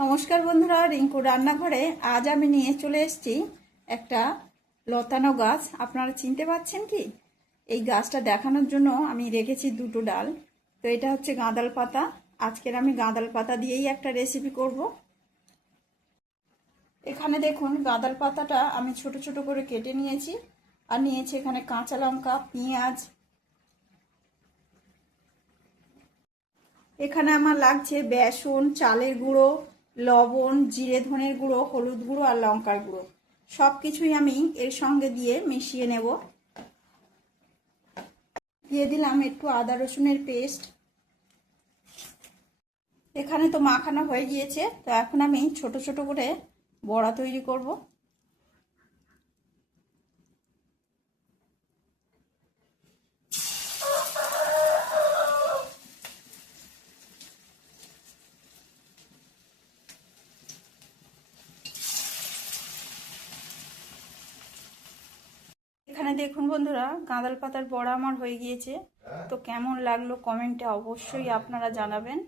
নমস্কার বন্ধুরা, রিঙ্কু রান্নাঘরে আজ আমি নিয়ে চলে এসেছি একটা লতানো গাছ। আপনারা চিনতে পারছেন কি? এই গাছটা দেখানোর জন্য আমি রেখেছি দুটো ডাল। তো এটা হচ্ছে গাঁদাল পাতা। আজকের আমি গাঁদাল পাতা দিয়েই একটা রেসিপি করব। এখানে দেখুন, গাঁদাল পাতাটা আমি ছোট ছোট করে কেটে নিয়েছি, আর নিয়েছি এখানে কাঁচা লঙ্কা, পেঁয়াজ। এখানে আমার লাগছে বেসন, চালের গুঁড়ো, লবণ, জিরে ধনের গুঁড়ো, হলুদ গুঁড়ো আর লঙ্কার গুঁড়ো। সব কিছুই আমি এর সঙ্গে দিয়ে মিশিয়ে নেব। দিয়ে দিলাম একটু আদা রসুনের পেস্ট। এখানে তো মাখানো হয়ে গিয়েছে, তো এখন আমি ছোট ছোট করে বড়া তৈরি করব। এখানে দেখুন বন্ধুরা, গাঁদাল পাতার বড়া আমার হয়ে গিয়েছে। তো কেমন লাগলো কমেন্টে অবশ্যই আপনারা জানাবেন।